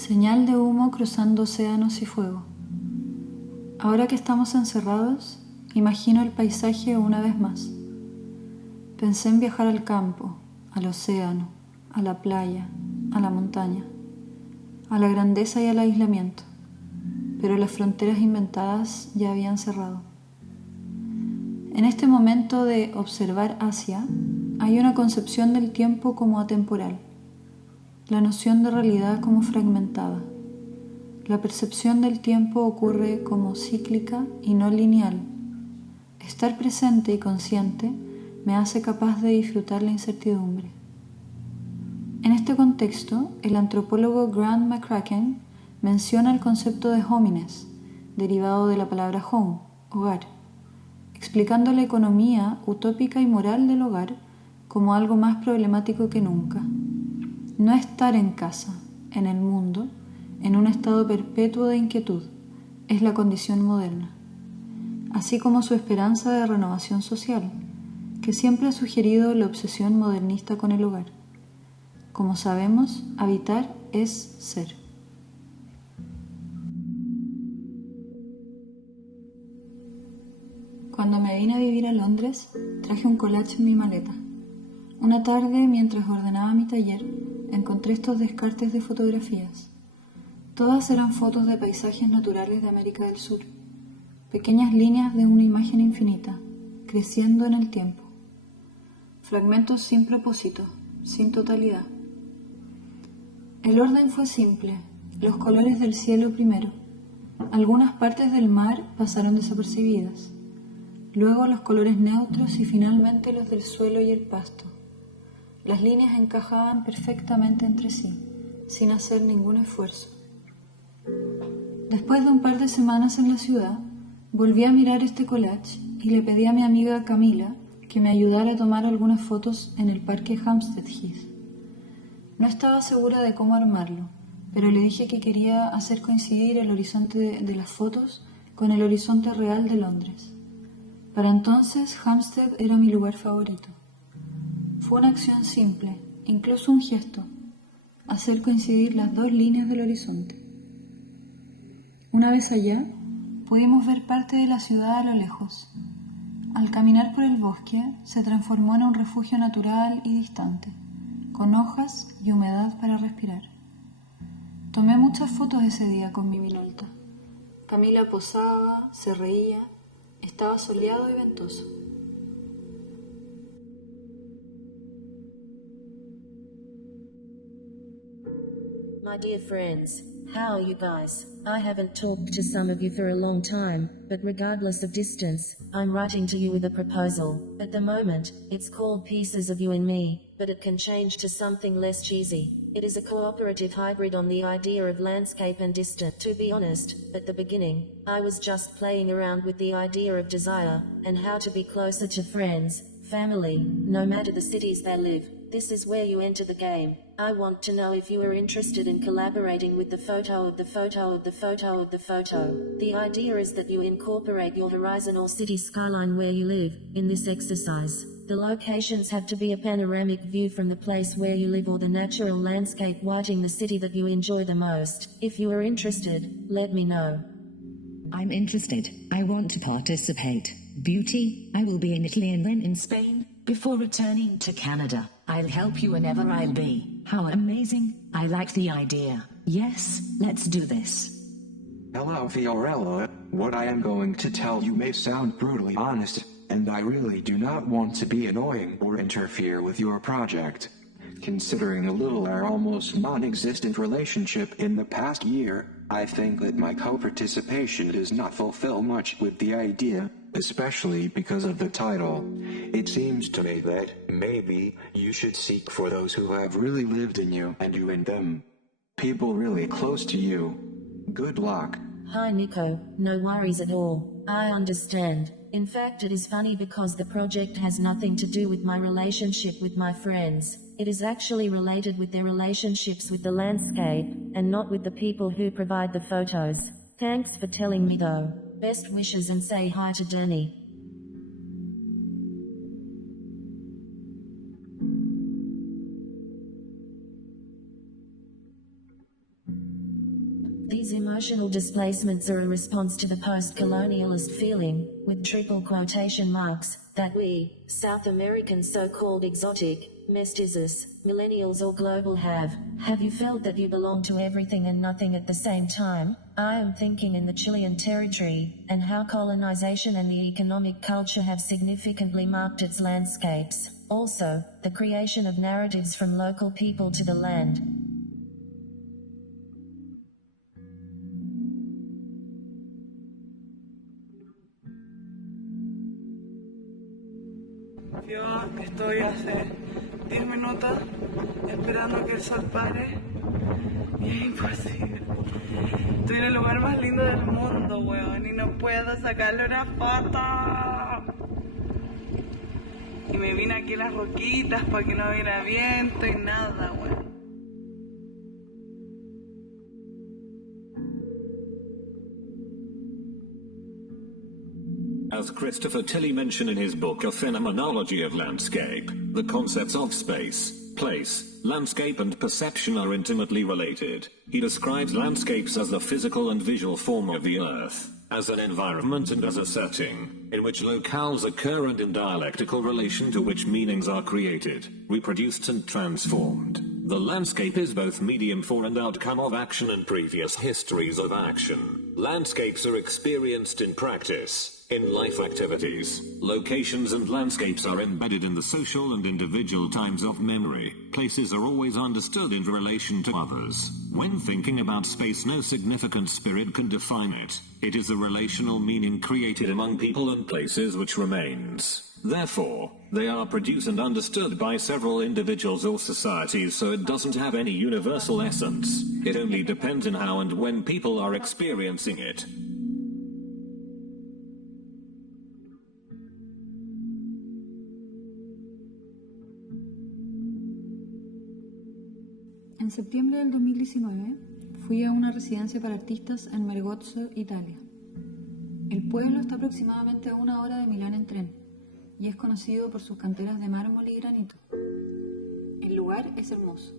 Señal de humo cruzando océanos y fuego. Ahora que estamos encerrados, imagino el paisaje una vez más. Pensé en viajar al campo, al océano, a la playa, a la montaña, a la grandeza y al aislamiento, pero las fronteras inventadas ya habían cerrado. En este momento de observar Asia, hay una concepción del tiempo como atemporal, la noción de realidad como fragmentada. La percepción del tiempo ocurre como cíclica y no lineal. Estar presente y consciente me hace capaz de disfrutar la incertidumbre. En este contexto, el antropólogo Grant McCracken menciona el concepto de homines, derivado de la palabra home, hogar, explicando la economía utópica y moral del hogar como algo más problemático que nunca. No estar en casa, en el mundo, en un estado perpetuo de inquietud, es la condición moderna, así como su esperanza de renovación social, que siempre ha sugerido la obsesión modernista con el hogar. Como sabemos, habitar es ser. Cuando me vine a vivir a Londres, traje un collage en mi maleta. Una tarde, mientras ordenaba mi taller, encontré estos descartes de fotografías. Todas eran fotos de paisajes naturales de América del Sur, pequeñas líneas de una imagen infinita, creciendo en el tiempo. Fragmentos sin propósito, sin totalidad. El orden fue simple, los colores del cielo primero. Algunas partes del mar pasaron desapercibidas. Luego los colores neutros y finalmente los del suelo y el pasto. Las líneas encajaban perfectamente entre sí, sin hacer ningún esfuerzo. Después de un par de semanas en la ciudad, volví a mirar este collage y le pedí a mi amiga Camila que me ayudara a tomar algunas fotos en el parque Hampstead Heath. No estaba segura de cómo armarlo, pero le dije que quería hacer coincidir el horizonte de las fotos con el horizonte real de Londres. Para entonces, Hampstead era mi lugar favorito. Fue una acción simple, incluso un gesto, hacer coincidir las dos líneas del horizonte. Una vez allá, pudimos ver parte de la ciudad a lo lejos. Al caminar por el bosque, se transformó en un refugio natural y distante, con hojas y humedad para respirar. Tomé muchas fotos ese día con mi Minolta. Camila posaba, se reía, estaba soleado y ventoso. My dear friends, how are you guys? I haven't talked to some of you for a long time, but regardless of distance, I'm writing to you with a proposal. At the moment, it's called Pieces of You and Me, but it can change to something less cheesy. It is a cooperative hybrid on the idea of landscape and distance. To be honest, at the beginning, I was just playing around with the idea of desire, and how to be closer to friends, family, no matter the cities they live. This is where you enter the game. I want to know if you are interested in collaborating with the photo of the photo of the photo of the photo. The idea is that you incorporate your horizon or city skyline where you live, in this exercise. The locations have to be a panoramic view from the place where you live or the natural landscape whiting the city that you enjoy the most. If you are interested, let me know. I'm interested. I want to participate. Beauty, I will be in Italy and then in Spain, before returning to Canada. I'll help you whenever I'll be. How amazing. I like the idea. Yes, let's do this. Hello Fiorella, what I am going to tell you may sound brutally honest, and I really do not want to be annoying or interfere with your project. Considering a little our almost non-existent relationship in the past year, I think that my co-participation does not fulfill much with the idea, especially because of the title. It seems to me that, maybe, you should seek for those who have really lived in you and you in them. People really close to you. Good luck. Hi Nico, no worries at all. I understand. In fact, it is funny because the project has nothing to do with my relationship with my friends. It is actually related with their relationships with the landscape, and not with the people who provide the photos. Thanks for telling me though. Best wishes and say hi to Danny. These emotional displacements are a response to the post-colonialist feeling, with triple quotation marks, that we, South Americans so-called exotic, mestizos, millennials or global have you felt that you belong to everything and nothing at the same time? I am thinking in the Chilean territory, and how colonization and the economic culture have significantly marked its landscapes. Also, the creation of narratives from local people to the land. Yo estoy hace 10 minutos esperando que el sol pare y es imposible. Estoy en el lugar más lindo del mundo, weón, y no puedo sacarle una foto. Y me vine aquí a las roquitas para que no hubiera viento y nada, weón. As Christopher Tilley mentioned in his book A Phenomenology of Landscape, the concepts of space, place, landscape and perception are intimately related. He describes landscapes as the physical and visual form of the earth, as an environment and as a setting, in which locales occur and in dialectical relation to which meanings are created, reproduced and transformed. The landscape is both medium for and outcome of action and previous histories of action. Landscapes are experienced in practice, in life activities. Locations and landscapes are embedded in the social and individual times of memory. Places are always understood in relation to others. When thinking about space, no significant spirit can define it. It is a relational meaning created among people and places which remains. Therefore, they are produced and understood by several individuals or societies, so it doesn't have any universal essence. It only depends on how and when people are experiencing it. En septiembre del 2019 fui a una residencia para artistas en Mergozzo, Italia. El pueblo está aproximadamente a 1 hora de Milán en tren y es conocido por sus canteras de mármol y granito. El lugar es hermoso.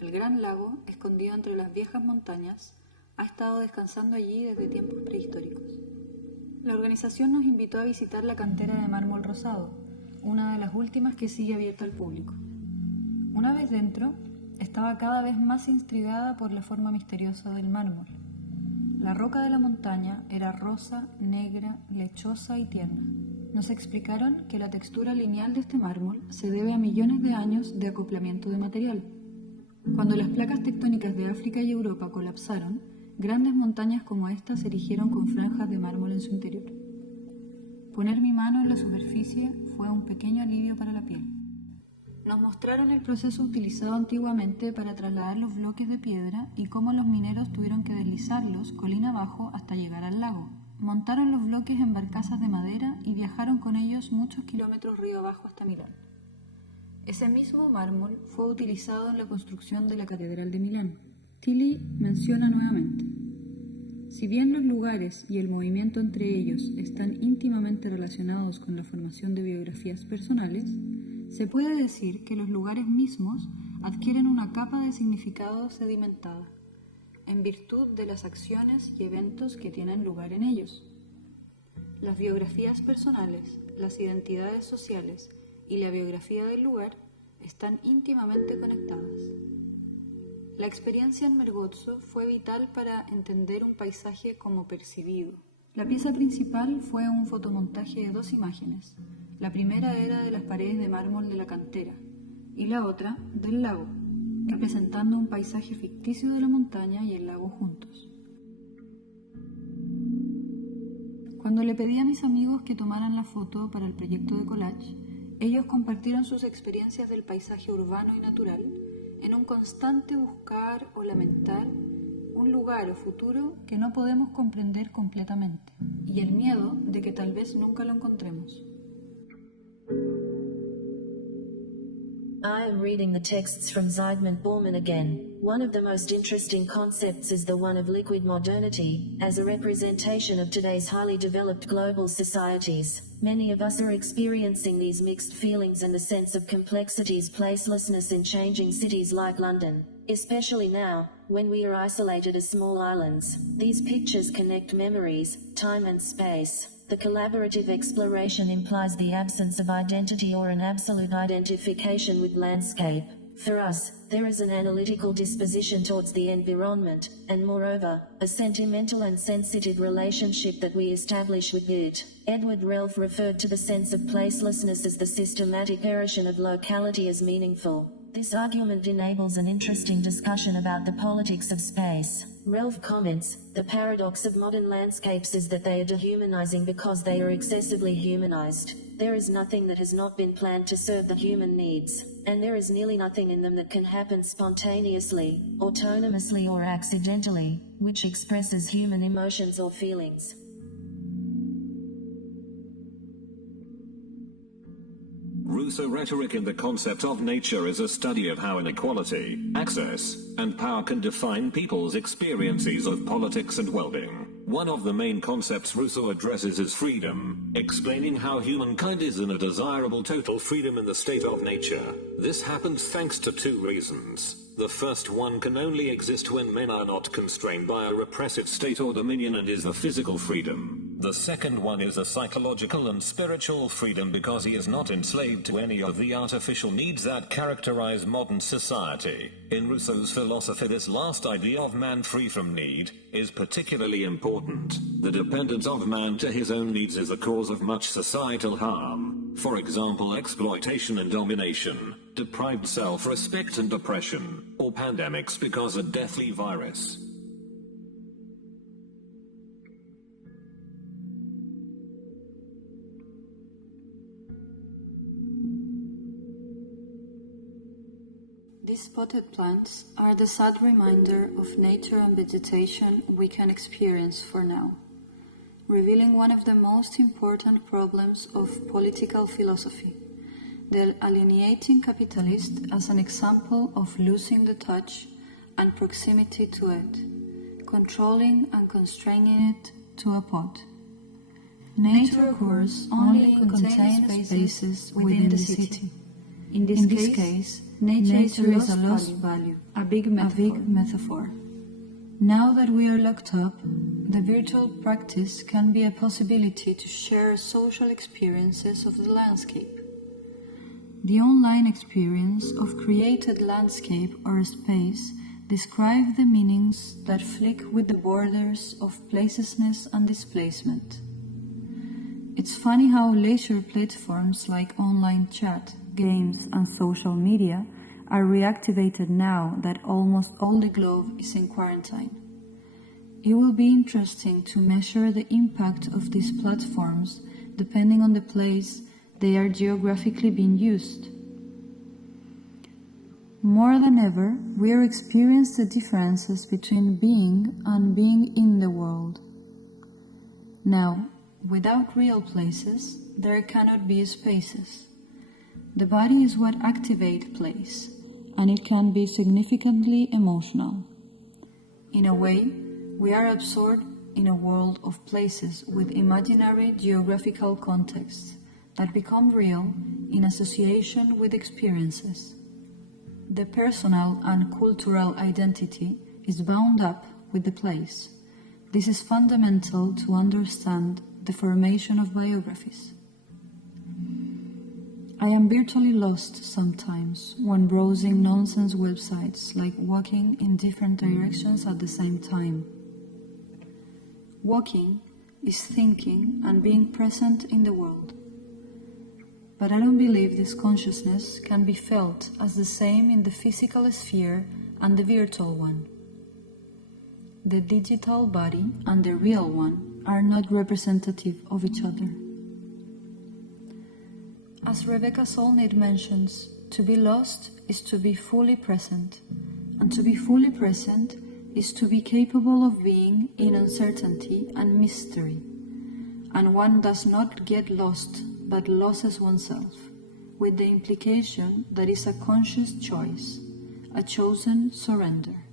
El gran lago, escondido entre las viejas montañas, ha estado descansando allí desde tiempos prehistóricos. La organización nos invitó a visitar la cantera de mármol rosado, una de las últimas que sigue abierta al público. Una vez dentro, estaba cada vez más intrigada por la forma misteriosa del mármol. La roca de la montaña era rosa, negra, lechosa y tierna. Nos explicaron que la textura lineal de este mármol se debe a millones de años de acoplamiento de material. Cuando las placas tectónicas de África y Europa colapsaron, grandes montañas como esta se erigieron con franjas de mármol en su interior. Poner mi mano en la superficie fue un pequeño alivio para la piel. Nos mostraron el proceso utilizado antiguamente para trasladar los bloques de piedra y cómo los mineros tuvieron que deslizarlos colina abajo hasta llegar al lago. Montaron los bloques en barcazas de madera y viajaron con ellos muchos kilómetros río abajo hasta Milán. Ese mismo mármol fue utilizado en la construcción de la Catedral de Milán. Tilley menciona nuevamente: si bien los lugares y el movimiento entre ellos están íntimamente relacionados con la formación de biografías personales, se puede decir que los lugares mismos adquieren una capa de significado sedimentada, en virtud de las acciones y eventos que tienen lugar en ellos. Las biografías personales, las identidades sociales y la biografía del lugar están íntimamente conectadas. La experiencia en Mergozzo fue vital para entender un paisaje como percibido. La pieza principal fue un fotomontaje de 2 imágenes. La primera era de las paredes de mármol de la cantera y la otra del lago, representando un paisaje ficticio de la montaña y el lago juntos. Cuando le pedí a mis amigos que tomaran la foto para el proyecto de collage, ellos compartieron sus experiencias del paisaje urbano y natural en un constante buscar o lamentar un lugar o futuro que no podemos comprender completamente y el miedo de que tal vez nunca lo encontremos. I am reading the texts from Zygmunt Bauman again. One of the most interesting concepts is the one of liquid modernity, as a representation of today's highly developed global societies. Many of us are experiencing these mixed feelings and the sense of complexity's placelessness in changing cities like London, especially now, when we are isolated as small islands. These pictures connect memories, time and space. The collaborative exploration implies the absence of identity or an absolute identification with landscape. For us, there is an analytical disposition towards the environment, and moreover, a sentimental and sensitive relationship that we establish with it. Edward Ralph referred to the sense of placelessness as the systematic erosion of locality as meaningful. This argument enables an interesting discussion about the politics of space. Ralph comments, the paradox of modern landscapes is that they are dehumanizing because they are excessively humanized. There is nothing that has not been planned to serve the human needs, and there is nearly nothing in them that can happen spontaneously, autonomously or accidentally, which expresses human emotions or feelings. Rousseau Rhetoric in the concept of nature is a study of how inequality, access, and power can define people's experiences of politics and well-being. One of the main concepts Rousseau addresses is freedom, explaining how humankind is in a desirable total freedom in the state of nature. This happens thanks to two reasons. The first one can only exist when men are not constrained by a repressive state or dominion and is the physical freedom. The second one is a psychological and spiritual freedom because he is not enslaved to any of the artificial needs that characterize modern society. In Rousseau's philosophy, this last idea of man free from need is particularly important. The dependence of man to his own needs is the cause of much societal harm. For example, exploitation and domination, deprived self-respect and depression, or pandemics because a deathly virus. These spotted plants are the sad reminder of nature and vegetation we can experience for now, revealing one of the most important problems of political philosophy, the alienating capitalist as an example of losing the touch and proximity to it, controlling and constraining it to a pot. Nature occurs only in contained spaces within the city. In this case, nature is a lost value, a big metaphor. Now that we are locked up, the virtual practice can be a possibility to share social experiences of the landscape. The online experience of created landscape or space describe the meanings that flick with the borders of placelessness and displacement. It's funny how leisure platforms like online chat, games and social media are reactivated now that almost all the globe is in quarantine. It will be interesting to measure the impact of these platforms depending on the place they are geographically being used. More than ever, we are experiencing the differences between being and being in the world. Now, without real places, there cannot be spaces. The body is what activates place, and it can be significantly emotional. In a way, we are absorbed in a world of places with imaginary geographical contexts that become real in association with experiences. The personal and cultural identity is bound up with the place. This is fundamental to understand the formation of biographies. I am virtually lost sometimes when browsing nonsense websites like walking in different directions at the same time. Walking is thinking and being present in the world. But I don't believe this consciousness can be felt as the same in the physical sphere and the virtual one. The digital body and the real one are not representative of each other. As Rebecca Solnit mentions, to be lost is to be fully present, and to be fully present is to be capable of being in uncertainty and mystery, and one does not get lost but loses oneself, with the implication that is a conscious choice, a chosen surrender.